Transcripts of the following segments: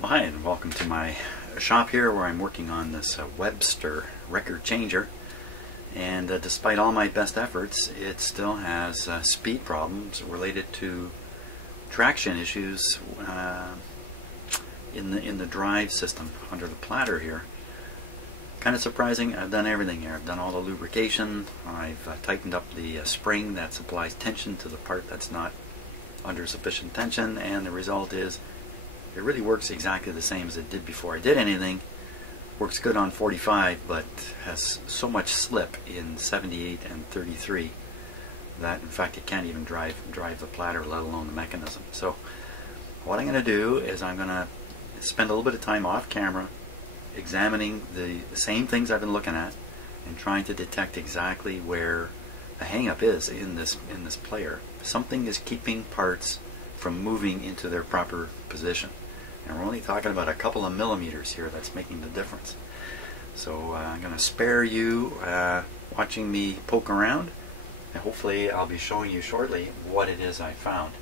Well, hi, and welcome to my shop here where I'm working on this Webster record changer. And despite all my best efforts, it still has speed problems related to traction issues in the drive system under the platter here. Kind of surprising. I've done everything here. I've done all the lubrication. I've tightened up the spring that supplies tension to the part that's not under sufficient tension, and the result is it really works exactly the same as it did before I did anything. Works good on 45, but has so much slip in 78 and 33 that in fact it can't even drive the platter, let alone the mechanism. So what I'm going to do is I'm going to spend a little bit of time off camera examining the same things I've been looking at and trying to detect exactly where the hang-up is in this player. Something is keeping parts from moving into their proper position. And we're only talking about a couple of millimeters here that's making the difference. So I'm going to spare you watching me poke around, and hopefully I'll be showing you shortly what it is I found.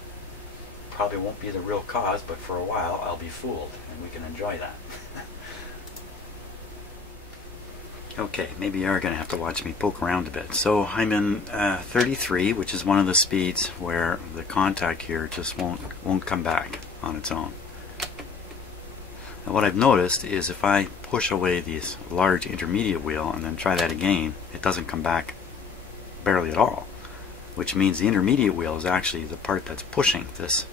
Probably won't be the real cause, but for a while I'll be fooled, and we can enjoy that. Okay, maybe you are going to have to watch me poke around a bit. So I'm in 33, which is one of the speeds where the contact here just won't come back on its own. And what I've noticed is if I push away this large intermediate wheel and then try that again, it doesn't come back barely at all, which means the intermediate wheel is actually the part that's pushing this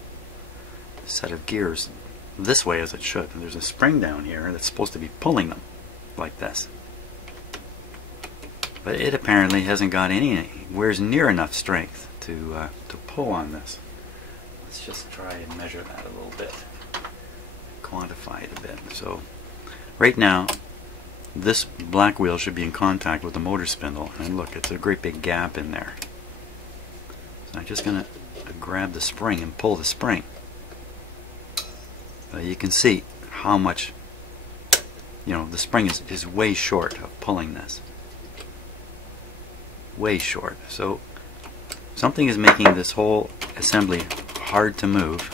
set of gears this way as it should. And there's a spring down here that's supposed to be pulling them like this. But it apparently hasn't got anywhere near enough strength to pull on this. Let's just try and measure that a little bit, quantify it a bit. So right now this black wheel should be in contact with the motor spindle, and look, it's a great big gap in there. So I'm just going to grab the spring and pull the spring. You can see how much, the spring is way short of pulling this. Way short. So something is making this whole assembly hard to move.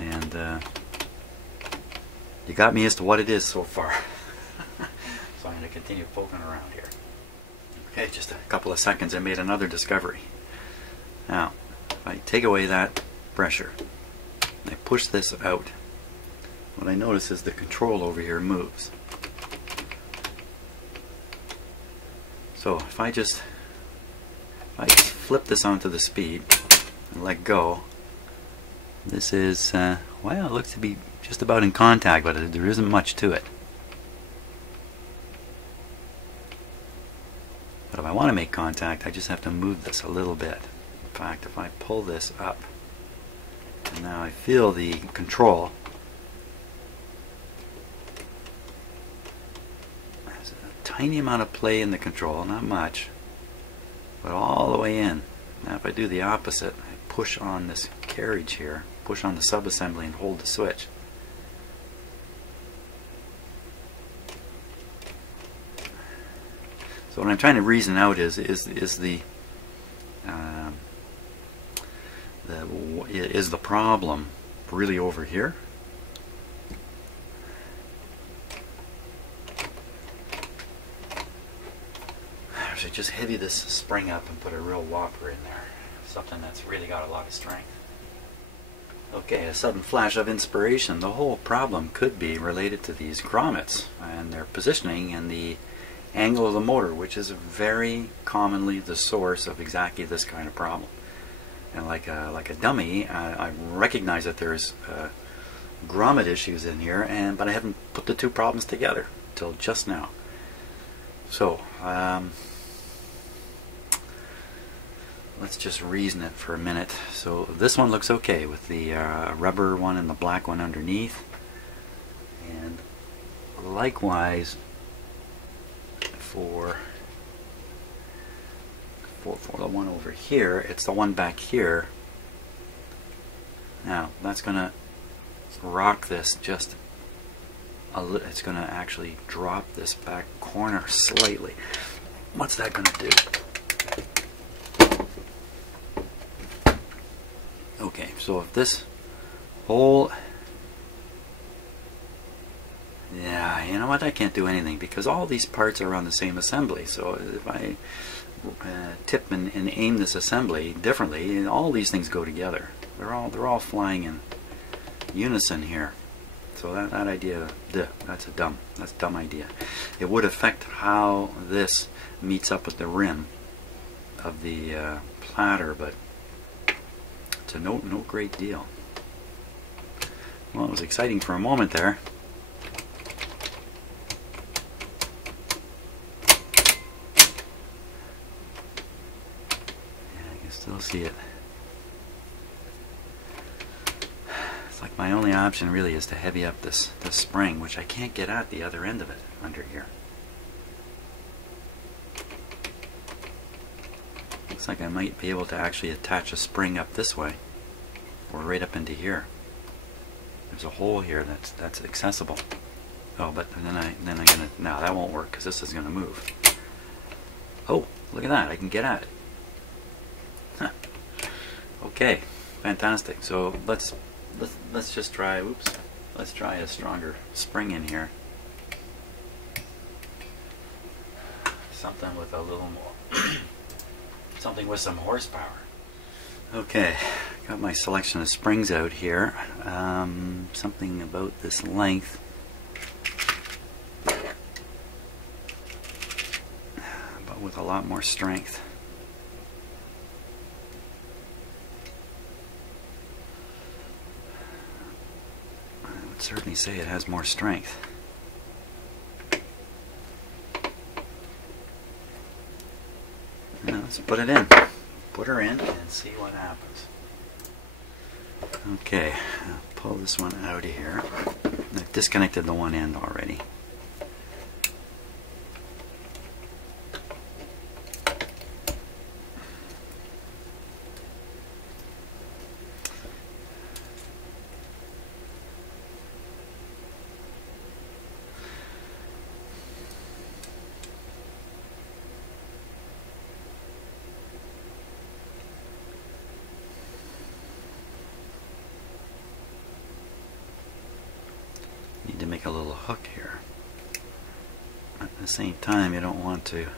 And you got me as to what it is so far. So I'm going to continue poking around here. Okay, just a couple of seconds, I made another discovery. Now, if I take away that pressure, I push this out, what I notice is the control over here moves. So if I just flip this onto the speed and let go, this is, well, it looks to be just about in contact, but there isn't much to it. But if I want to make contact, I just have to move this a little bit. In fact, if I pull this up, and now I feel the control, there's a tiny amount of play in the control, not much, but all the way in. Now if I do the opposite, I push on this carriage here, push on the subassembly and hold the switch. So what I'm trying to reason out is the problem really over here? I should just heavy this spring up and put a real whopper in there. Something that's really got a lot of strength. Okay, a sudden flash of inspiration. The whole problem could be related to these grommets and their positioning and the angle of the motor, which is very commonly the source of exactly this kind of problem. And like a dummy, I recognize that there's grommet issues in here, but I haven't put the two problems together until just now. So let's just reason it for a minute. So this one looks okay with the rubber one and the black one underneath, and likewise for the one over here, it's the one back here. Now that's going to rock this just a little. It's going to actually drop this back corner slightly. What's that going to do? Okay, so if this whole, yeah, you know what, I can't do anything because all these parts are on the same assembly. So if I tip and aim this assembly differently, all these things go together. They're all flying in unison here. So that idea, that's a dumb idea. It would affect how this meets up with the rim of the platter, but it's a no great deal. Well, it was exciting for a moment there. Yeah, I can still see it. It's like my only option really is to heavy up this spring, which I can't get at the other end of it under here. Looks like I might be able to actually attach a spring up this way, or right up into here. There's a hole here that's accessible. Oh, but then I'm gonna, no, that won't work because this is gonna move. Oh, look at that! I can get at it. Huh. Okay, fantastic. So let's just try. Oops, let's try a stronger spring in here. Something with a little more. Something with some horsepower. Okay, got my selection of springs out here. Something about this length. But with a lot more strength. I would certainly say it has more strength. Now let's put it in. Put her in and see what happens. Okay, I'll pull this one out of here. I've disconnected the one end already. Need to make a little hook here. At the same time, you don't want to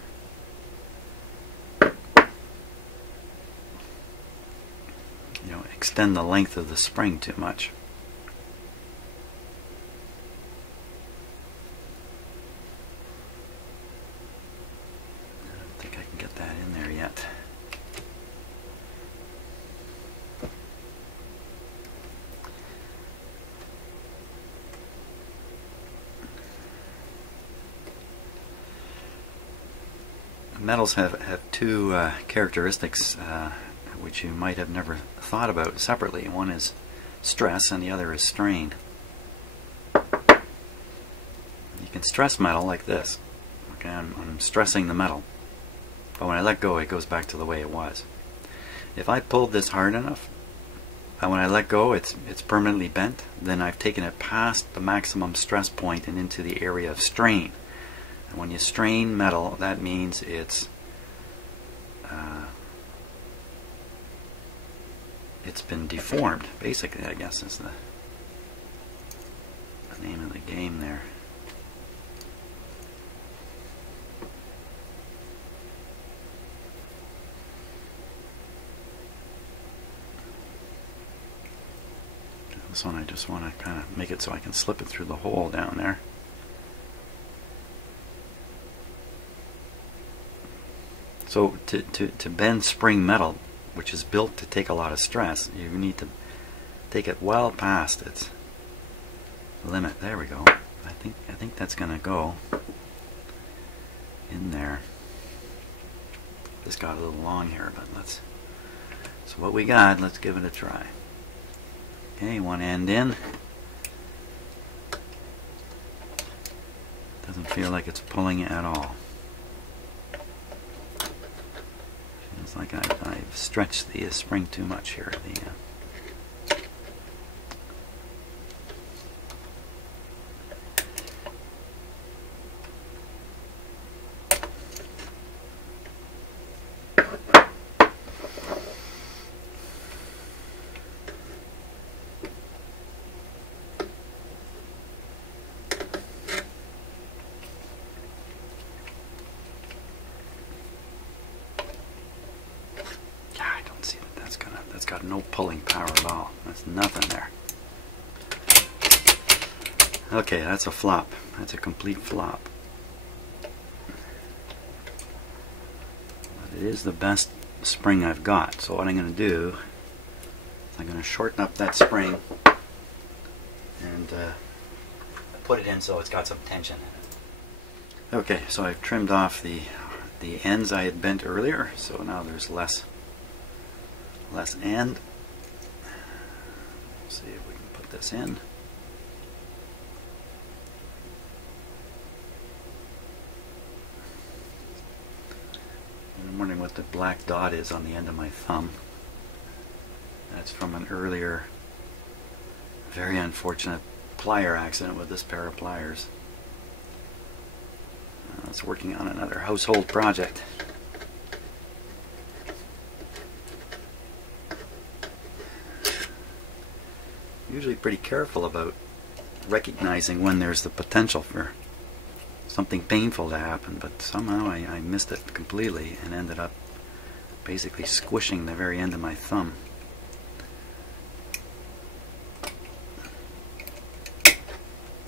extend the length of the spring too much. I don't think I can get that in there yet. Metals have two characteristics which you might have never thought about separately. One is stress and the other is strain. You can stress metal like this. Okay, I'm stressing the metal, but when I let go it goes back to the way it was. If I pulled this hard enough, and when I let go it's permanently bent, then I've taken it past the maximum stress point and into the area of strain. And when you strain metal, that means it's been deformed, basically, I guess is the name of the game there. This one I just want to kind of make it so I can slip it through the hole down there. So to bend spring metal, which is built to take a lot of stress, you need to take it well past its limit. There we go. I think that's going to go in there. This got a little long here, but let's. So what we got, let's give it a try. Okay, one end in. Doesn't feel like it's pulling at all. Feels like I've stretched the spring too much here. got no pulling power at all. There's nothing there. Okay, that's a flop. That's a complete flop. But it is the best spring I've got. So what I'm going to do is I'm going to shorten up that spring and put it in so it's got some tension in it. Okay, so I've trimmed off the ends I had bent earlier, so now there's less end. Let's see if we can put this in. I'm wondering what the black dot is on the end of my thumb. That's from an earlier, very unfortunate plier accident with this pair of pliers. I was working on another household project. Usually pretty careful about recognizing when there's the potential for something painful to happen, but somehow I missed it completely and ended up basically squishing the very end of my thumb.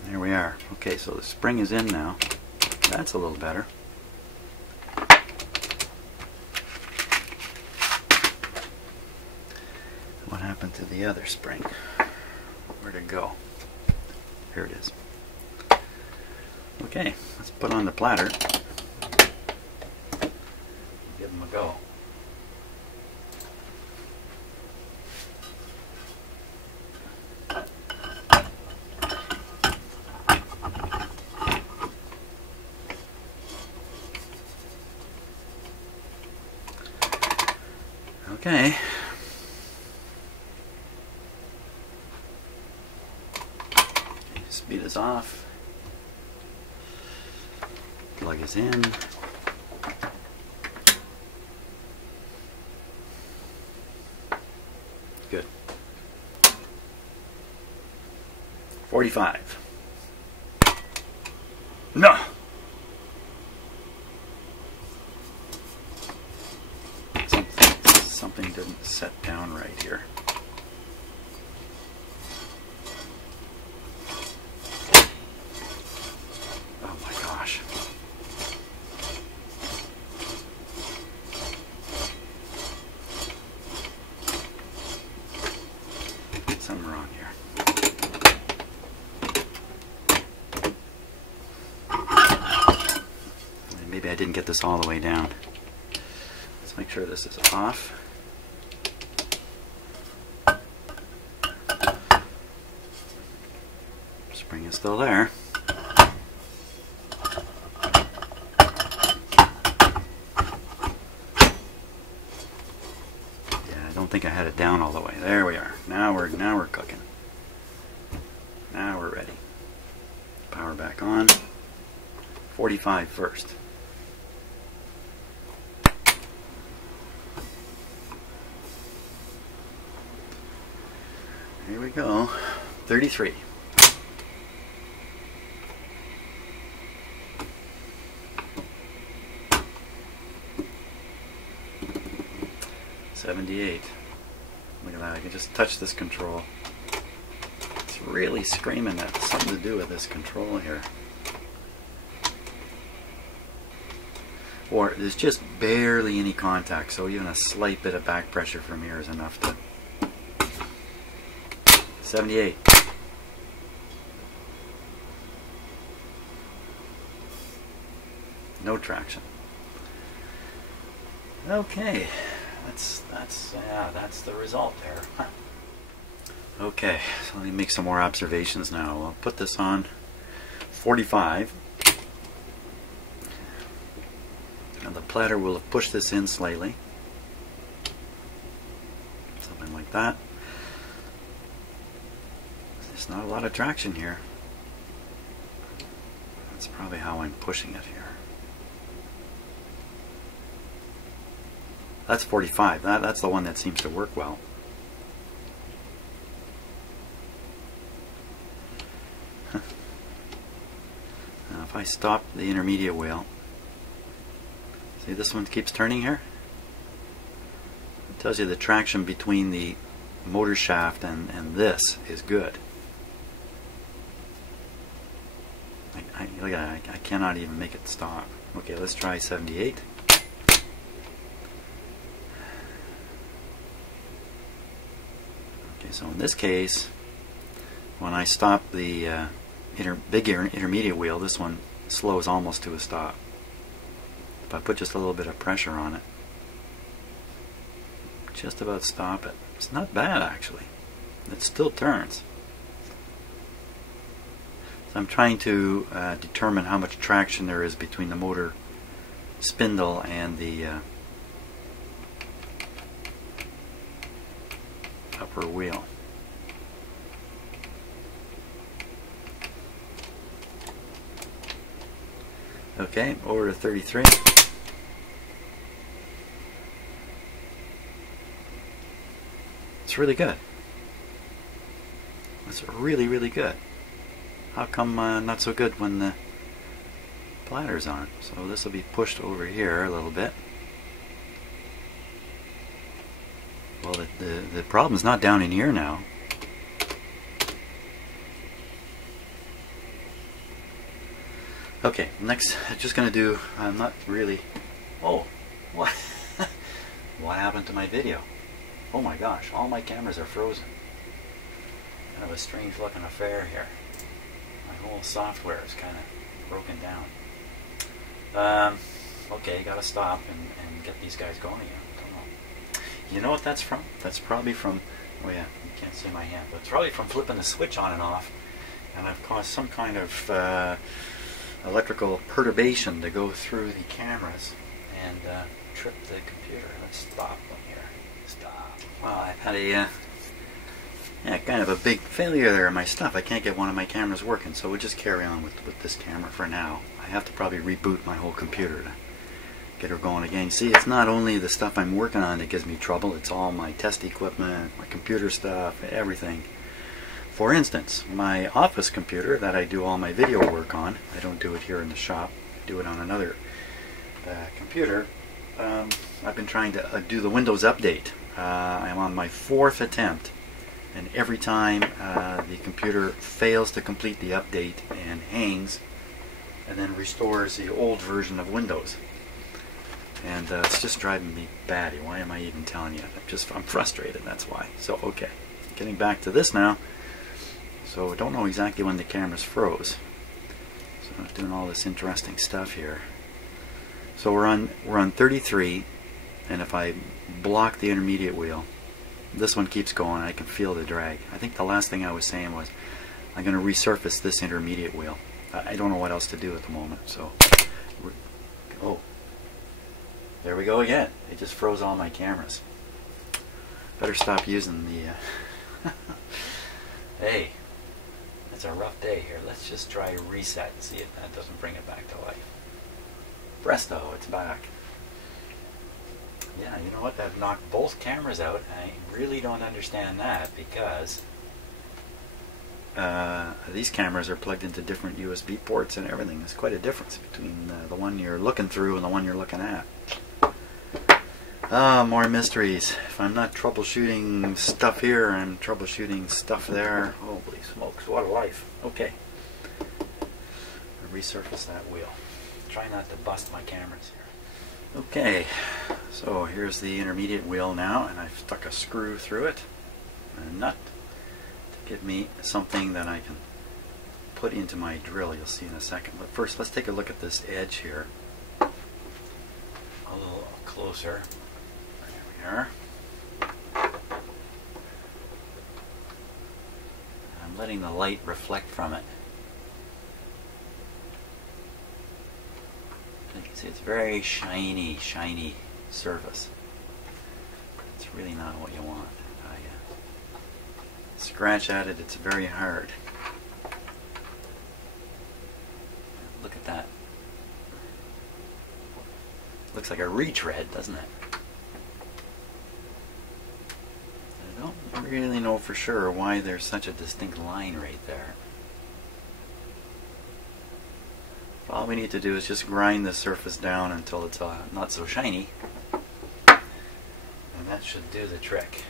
There we are. Okay, so the spring is in now. That's a little better. What happened to the other spring? Where'd it go? Here it is. Okay, let's put on the platter. Give them a go. Okay. Speed is off. Plug is in. Good. 45. No! Something didn't set down right here. Oh my gosh. Something wrong here. Maybe I didn't get this all the way down. Let's make sure this is off. Spring is still there. I don't think I had it down all the way. There we are. Now we're cooking. Now we're ready. Power back on. 45 first. Here we go. 33. Look at that, I can just touch this control. It's really screaming at something to do with this control here. Or there's just barely any contact, so even a slight bit of back pressure from here is enough to... 78. No traction. Okay. That's the result there. Okay, so let me make some more observations now. I'll put this on 45. And the platter will have pushed this in slightly. Something like that. There's not a lot of traction here. That's probably how I'm pushing it here. That's 45. That's the one that seems to work well. Now if I stop the intermediate wheel, see this one keeps turning here? Tells you the traction between the motor shaft and this is good. Look at that, I cannot even make it stop. Okay, let's try 78. Okay, so in this case, when I stop the intermediate wheel, this one slows almost to a stop. If I put just a little bit of pressure on it, just about stop it. It's not bad actually. It still turns. So I'm trying to determine how much traction there is between the motor spindle and the upper wheel. Okay, over to 33. It's really good. It's really, really good. How come not so good when the platter's on? So this will be pushed over here a little bit. Well, the problem's not down in here now. Okay, next I'm just going to do, I'm not really, oh, what? What happened to my video? Oh my gosh, all my cameras are frozen. Kind of a strange looking affair here. My whole software is kind of broken down. Okay, gotta stop and get these guys going again. Don't know. You know what that's from? That's probably from, oh yeah, you can't see my hand, but it's probably from flipping the switch on and off. And I've caused some kind of electrical perturbation to go through the cameras and trip the computer. Let's stop them here. Stop. Well, I've had a yeah, kind of a big failure there in my stuff. I can't get one of my cameras working, so we'll just carry on with this camera for now. I have to probably reboot my whole computer to get her going again. See, it's not only the stuff I'm working on that gives me trouble, it's all my test equipment, my computer stuff, everything. For instance, my office computer that I do all my video work on, I don't do it here in the shop, I do it on another computer. I've been trying to do the Windows update. I'm on my 4th attempt, and every time the computer fails to complete the update and hangs, and then restores the old version of Windows. And it's just driving me batty. Why am I even telling you? I'm frustrated, that's why. So okay, getting back to this now. So I don't know exactly when the cameras froze. So I'm doing all this interesting stuff here. So we're on 33, and if I block the intermediate wheel, this one keeps going. I can feel the drag. I think the last thing I was saying was I'm going to resurface this intermediate wheel. I don't know what else to do at the moment. So, oh, there we go again. It just froze all my cameras. Better stop using the. Hey. It's a rough day here. Let's just try reset and see if that doesn't bring it back to life. Presto, it's back. Yeah, you know what? I've knocked both cameras out. I really don't understand that because these cameras are plugged into different USB ports and everything. There's quite a difference between the one you're looking through and the one you're looking at. Ah, more mysteries. If I'm not troubleshooting stuff here, I'm troubleshooting stuff there. Holy smokes, what a life. Okay. Resurface that wheel. Try not to bust my cameras here. Okay, so here's the intermediate wheel now, and I've stuck a screw through it, and a nut, to give me something that I can put into my drill. You'll see in a second. But first, let's take a look at this edge here. A little closer. There. I'm letting the light reflect from it. You can see it's very shiny surface. It's really not what you want. I scratch at it, it's very hard. Look at that. Looks like a retread, doesn't it? I don't really know for sure why there's such a distinct line right there. All we need to do is just grind the surface down until it's not so shiny, and then That should do the trick.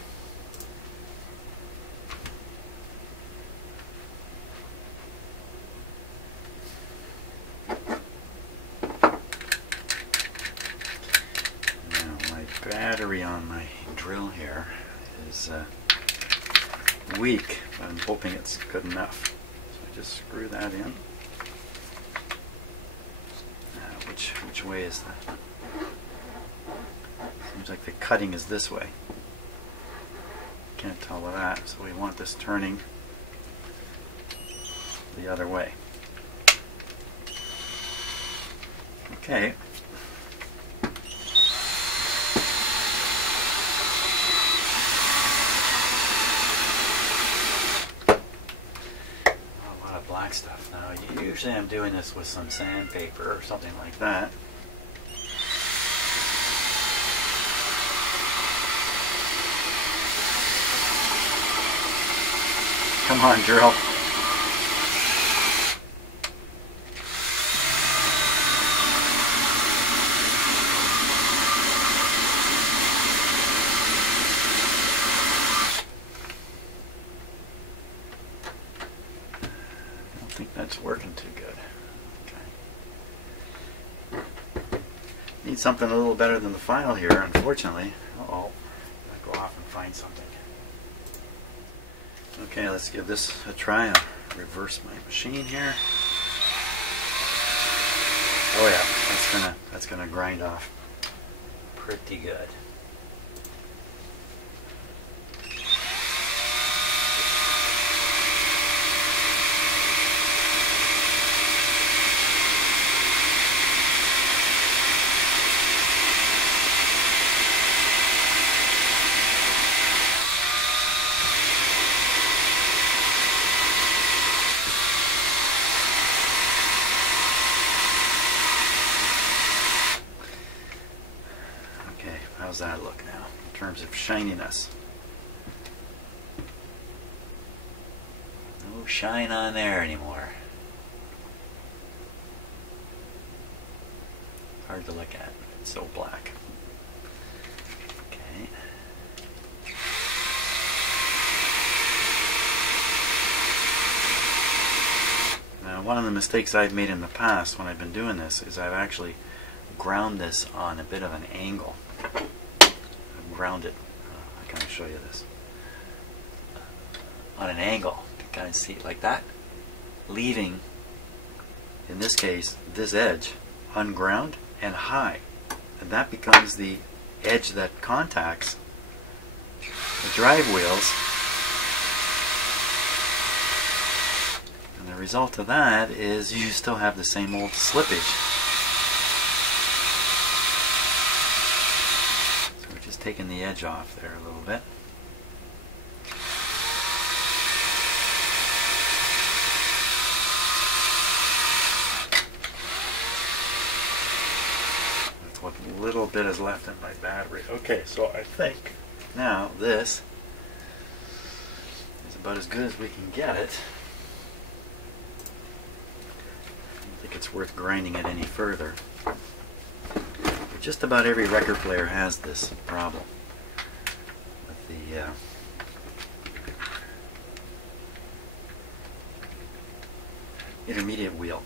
Now my battery on my drill here is weak, but I'm hoping it's good enough. So I just screw that in. Now, which way is that? Seems like the cutting is this way. Can't tell with that, so we want this turning the other way. Okay. A lot of black stuff now. Usually I'm doing this with some sandpaper or something like that. Come on, drill. I don't think that's working too good. Okay. Need something a little better than the file here, unfortunately. Uh-oh. I'll go off and find something. Okay, let's give this a try. I'll reverse my machine here. Oh yeah, that's gonna grind off pretty good. How's that look now in terms of shininess? No shine on there anymore. Hard to look at. It's so black. Okay. Now, one of the mistakes I've made in the past when I've been doing this is I've actually ground this on a bit of an angle. Ground it. I can show you this on an angle to kind of see it like that, leaving, in this case, this edge unground and high, and that becomes the edge that contacts the drive wheels, and the result of that is you still have the same old slippage. Taking the edge off there a little bit. That's what little bit is left in my battery. Okay, so I think now this is about as good as we can get it. I don't think it's worth grinding it any further. Just about every record player has this problem with the intermediate wheel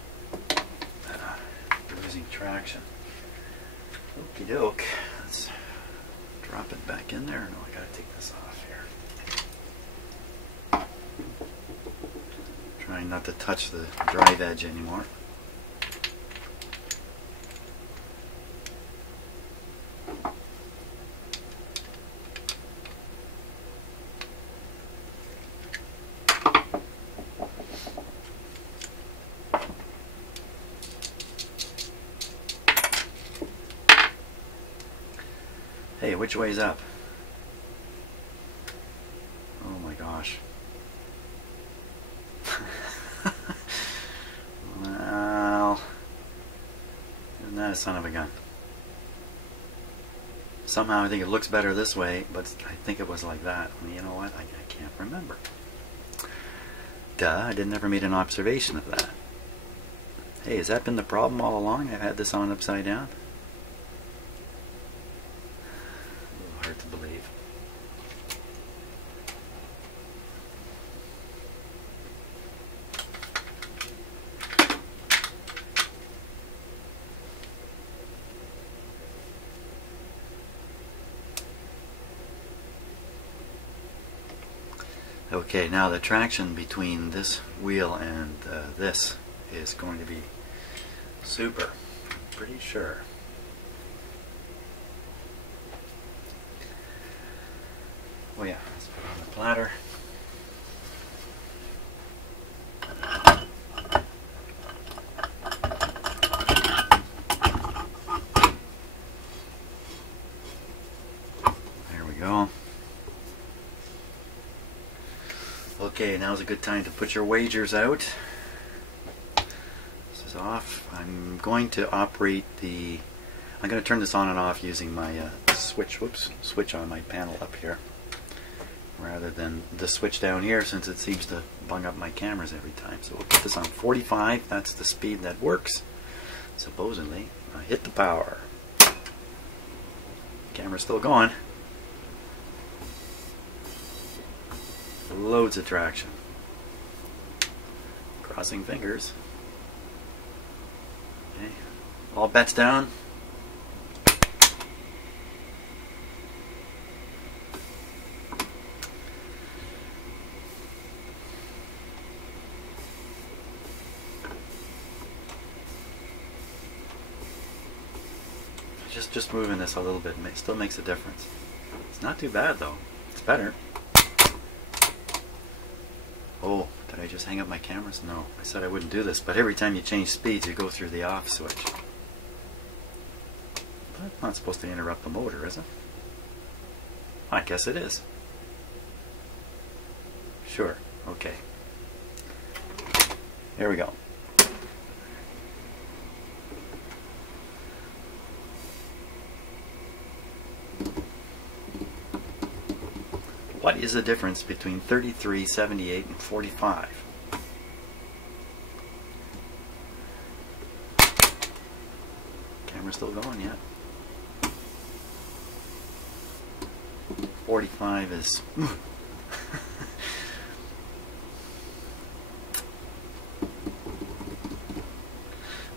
losing traction. Okie doke. Let's drop it back in there. No, I gotta take this off here. Trying not to touch the drive edge anymore. Hey, which way's up? Oh my gosh. Well, isn't that a son of a gun? Somehow I think it looks better this way, but I think it was like that. I mean, you know what? I can't remember. Duh, I never made an observation of that. Hey, has that been the problem all along? I've had this on upside down? Hard to believe. Okay, now the traction between this wheel and this is going to be super, pretty sure. Oh yeah, let's put it on the platter. There we go. Okay, now's a good time to put your wagers out. This is off. I'm going to operate the... I'm going to turn this on and off using my switch on my panel up here, rather than the switch down here, since it seems to bung up my cameras every time. So we'll put this on 45. That's the speed that works, supposedly. I hit the power. Camera's still going. Loads of traction. Crossing fingers. Okay. All bets down. Just moving this a little bit still makes a difference. It's not too bad though. It's better. Oh, did I just hang up my cameras? No, I said I wouldn't do this, but every time you change speeds you go through the off switch. That's not supposed to interrupt the motor, is it? I guess it is. Sure, okay. Here we go. What is the difference between 33, 78, and 45? Camera's still going yet. 45 is...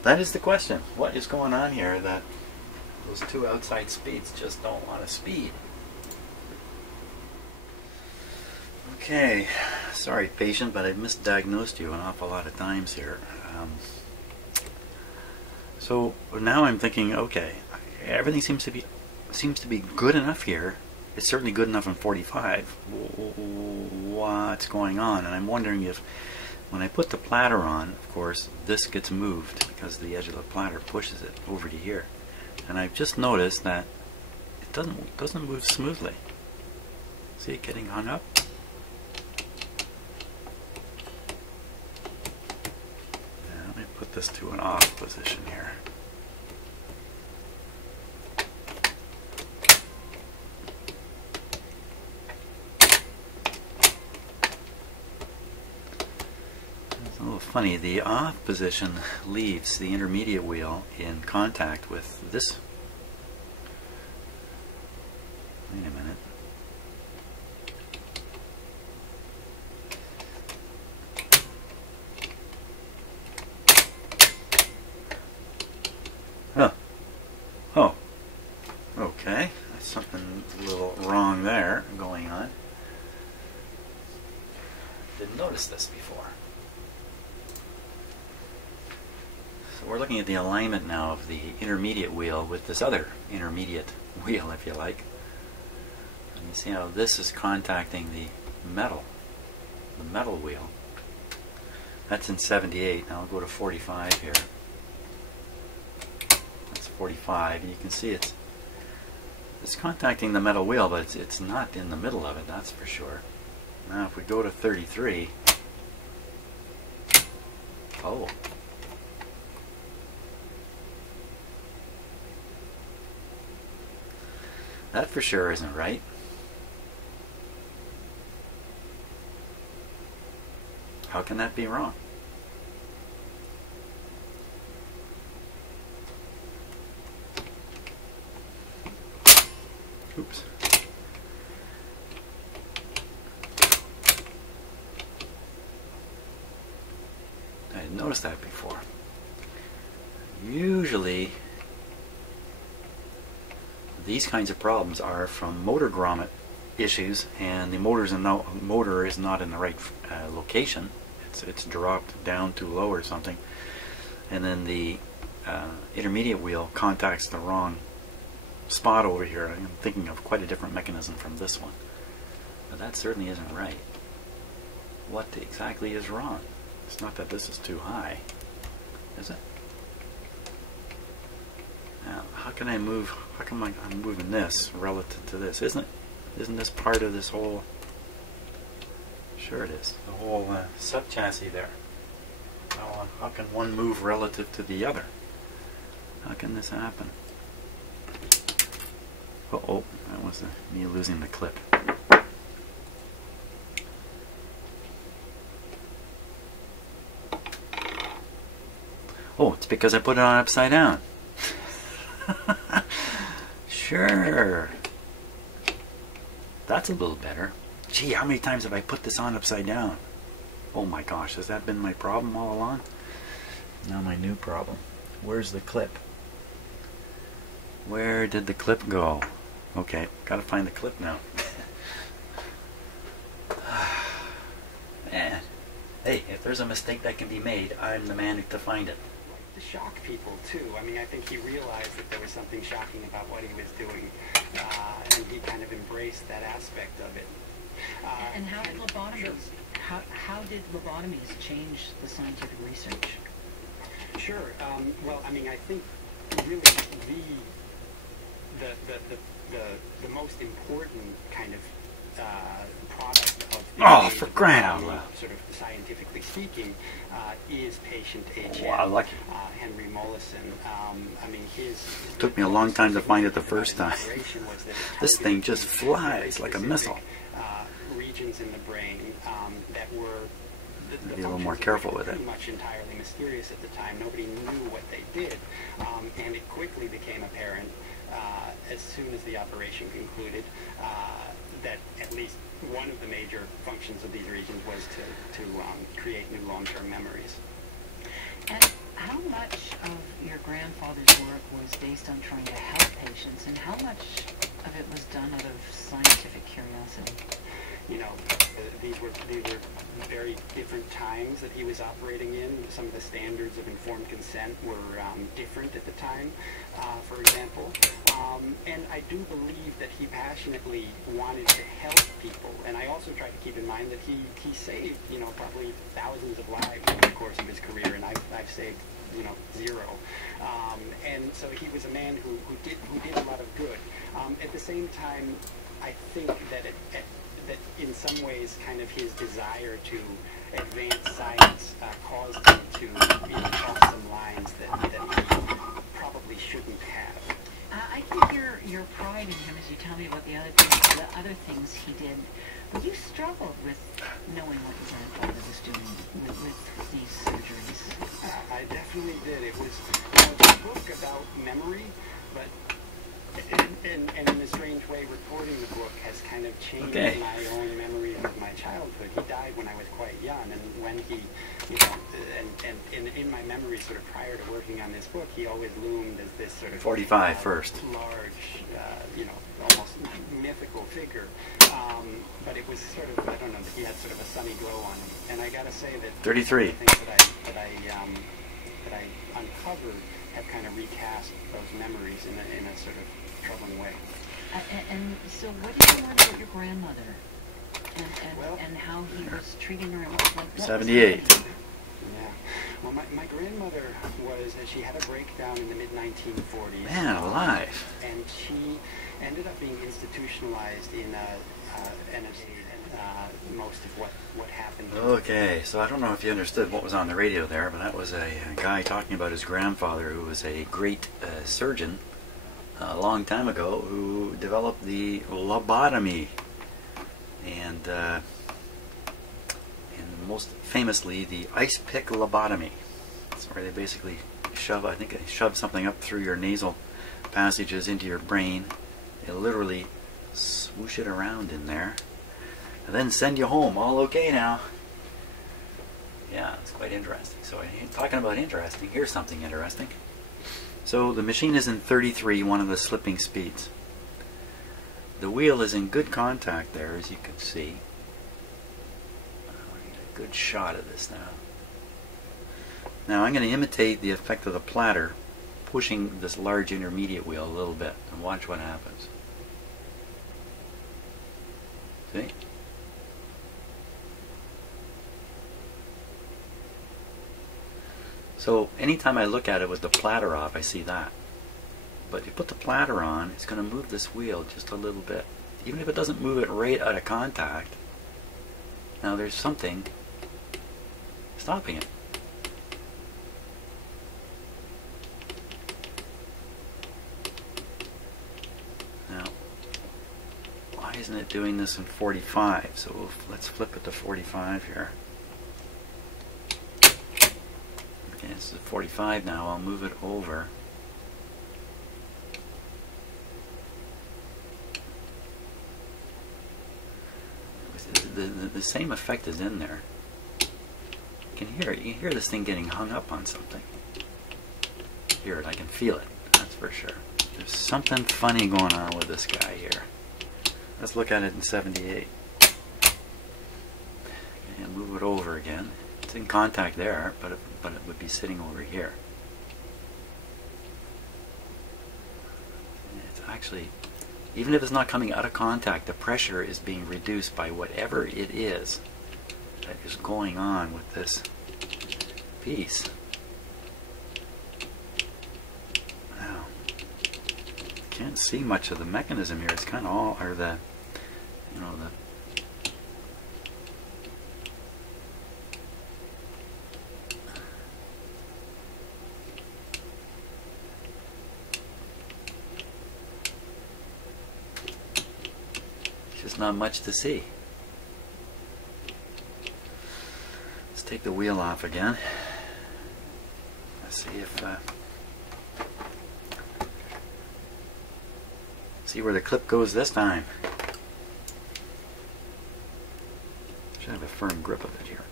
That is the question. What is going on here that those two outside speeds just don't want to speed? Okay, sorry patient, but I've misdiagnosed you an awful lot of times here. So now I'm thinking, okay, everything seems to be good enough here. It's certainly good enough in 45. What's going on? And I'm wondering if, when I put the platter on, of course, this gets moved because the edge of the platter pushes it over to here. And I've just noticed that it doesn't move smoothly. See it getting hung up? Put this to an off position here. It's a little funny. The off position leaves the intermediate wheel in contact with this. Wait a minute. Oh, okay. That's something a little wrong there going on. Didn't notice this before. So we're looking at the alignment now of the intermediate wheel with this other intermediate wheel, if you like. And you see how this is contacting the metal wheel. That's in 78. Now I'll go to 45 here. 45, and you can see it's contacting the metal wheel, but it's not in the middle of it, that's for sure. Now if we go to 33, oh, that for sure isn't right. How can that be wrong? Oops. I didn't notice that before. Usually these kinds of problems are from motor grommet issues, and the motor is not in the right location. It's dropped down too low or something, and then the intermediate wheel contacts the wrong spot over here. I'm thinking of quite a different mechanism from this one, but that certainly isn't right. What exactly is wrong? It's not that this is too high, is it? Now, how can I move? How come I'm moving this relative to this? Isn't this part of this whole? Sure it is. The whole sub-chassis there. How can one move relative to the other? How can this happen? Uh-oh, that was me losing the clip. Oh, it's because I put it on upside down. Sure. That's a little better. Gee, how many times have I put this on upside down? Oh my gosh, has that been my problem all along? Now my new problem. Where's the clip? Where did the clip go? Okay, gotta find the clip now. Man. Hey, if there's a mistake that can be made, I'm the man to find it. To shock people too. I mean, I think he realized that there was something shocking about what he was doing, and he kind of embraced that aspect of it. And how did lobotomies? How did lobotomies change the scientific research? Sure. Well, I mean, I think really the most important kind of product of the for crying out loud, sort of scientifically speaking, is patient HM. Wow, lucky. Henry Mollison. I mean, his took me a long time to find it the first time. This thing just flies like a missile. Regions in the brain that were be a little more careful with it. Pretty much entirely mysterious at the time. Nobody knew what they did, and it quickly became apparent as soon as the operation concluded that at least one of the major functions of these regions was to create new long-term memories. And how much of your grandfather's work was based on trying to help patients, and how much of it was done out of scientific curiosity? You know, these were very different times that he was operating in. Some of the standards of informed consent were different at the time, for example. And I do believe that he passionately wanted to help people. And I also try to keep in mind that he saved, you know, probably thousands of lives over the course of his career, and I've saved, you know, zero. And so he was a man who did a lot of good. At the same time, I think that that in some ways kind of his desire to advance science caused him to cross some lines that he probably shouldn't have. I can hear your pride in him as you tell me about the other things he did. But you struggled with knowing what your grandfather was doing with these surgeries. I definitely did. It was a book about memory, but and in a strange way, reporting the book has kind of changed my own memories of my childhood. He died when I was quite young, and when he, you know, and in my memories sort of prior to working on this book, he always loomed as this sort of 45 first, large, you know, almost mythical figure. But it was sort of, I don't know, he had sort of a sunny glow on him. And I got to say that 33 things that I uncovered have kind of recast those memories in a sort of troubling way. And so what did you learn about your grandmother and how he was treating her? Like 78. Yeah. Well, my grandmother she had a breakdown in the mid-1940s. Man alive. And she ended up being institutionalized in most of what happened. Okay, so I don't know if you understood what was on the radio there, but that was a guy talking about his grandfather, who was a great surgeon a long time ago, who developed the lobotomy, and most famously the ice pick lobotomy. It's where they basically shove something up through your nasal passages into your brain. They literally swoosh it around in there, and then send you home all okay now. Yeah, it's quite interesting. So talking about interesting, here's something interesting. So the machine is in 33, one of the slipping speeds. the wheel is in good contact there, as you can see. I need a good shot of this now. Now I'm going to imitate the effect of the platter, pushing this large intermediate wheel a little bit, and watch what happens. See? So anytime I look at it with the platter off, I see that. But if you put the platter on, it's going to move this wheel just a little bit. Even if it doesn't move it right out of contact, now there's something stopping it. Now, why isn't it doing this in 45? So let's flip it to 45 here. Okay, this is 45 now. I'll move it over. The same effect is in there. You can hear it. You hear this thing getting hung up on something. Hear it. I can feel it. That's for sure. There's something funny going on with this guy here. Let's look at it in 78. And move it over again. It's in contact there, but it would be sitting over here. It's actually, even if it's not coming out of contact, the pressure is being reduced by whatever it is that is going on with this piece. Now, I can't see much of the mechanism here. It's kind of all, or the, you know, the not much to see. Let's take the wheel off again. Let's see if see where the clip goes this time. Should have a firm grip of it here.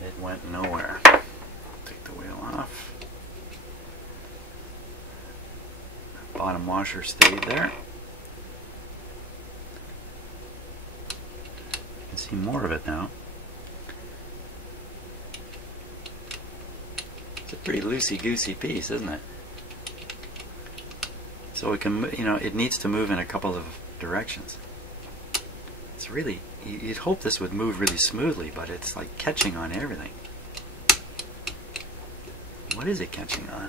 It went nowhere. Take the wheel off. Bottom washer stayed there. You can see more of it now. It's a pretty loosey-goosey piece, isn't it? So it can, you know, it needs to move in a couple of directions. It's really, you'd hope this would move really smoothly, but it's like catching on everything. What is it catching on?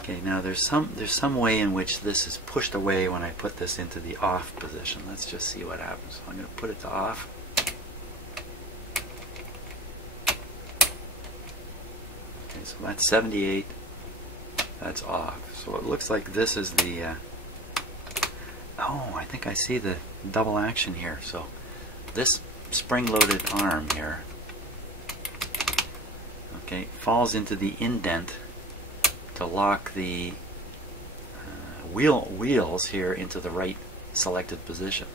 Okay, now there's some way in which this is pushed away when I put this into the off position. Let's just see what happens. I'm going to put it to off. Okay, so that's 78. That's off. So it looks like this is the... oh, I think I see the double action here. So this spring-loaded arm here, okay, falls into the indent to lock the wheels here into the right selected position.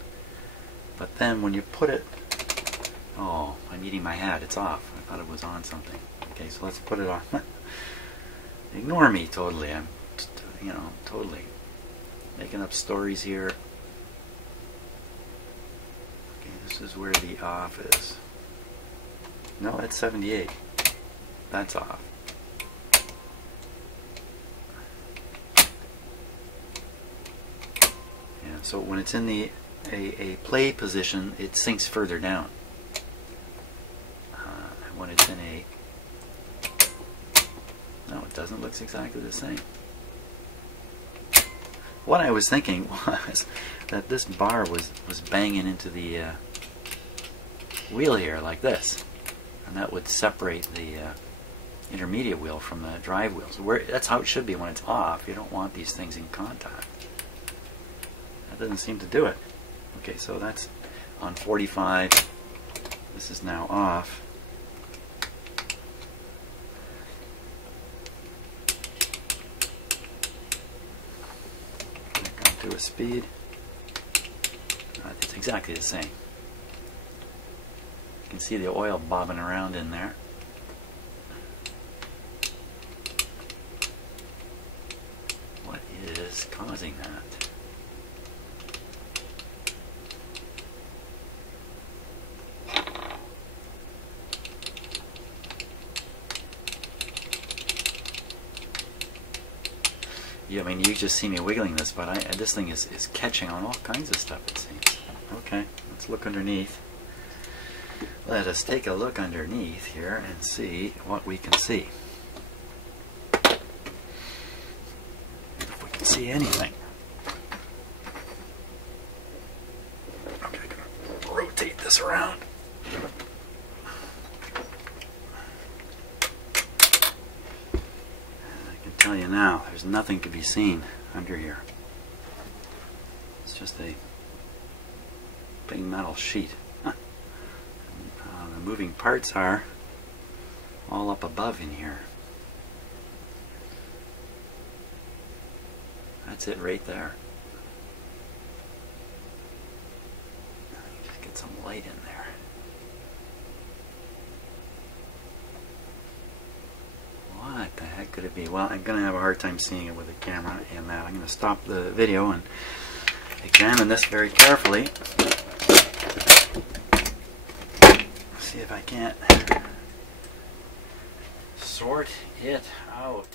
But then when you put it, oh, I'm eating my hat, it's off. I thought it was on something. Okay, so let's put it on. Ignore me totally. I'm, you know, totally making up stories here. Okay, this is where the off is. No, that's 78. That's off. So when it's in the a play position, it sinks further down. When it's in a... no, it doesn't. It looks exactly the same. What I was thinking was that this bar was banging into the wheel here like this, and that would separate the intermediate wheel from the drive wheel. So that's how it should be when it's off. You don't want these things in contact. Doesn't seem to do it. Okay, so that's on 45. This is now off. Back up to a speed. It's exactly the same. can see the oil bobbing around in there. What is causing that? Yeah, I mean, you just see me wiggling this, but this thing is catching on all kinds of stuff, it seems. Okay, let's look underneath. Let us take a look underneath here and see what we can see. If we can see anything. Okay, I'm gonna rotate this around. Tell you now, there's nothing to be seen under here. It's just a big metal sheet. Huh. The moving parts are all up above in here. That's it right there. Just get some light in there. What the heck could it be? Well, I'm going to have a hard time seeing it with the camera, and I'm going to stop the video and examine this very carefully. See if I can't sort it out.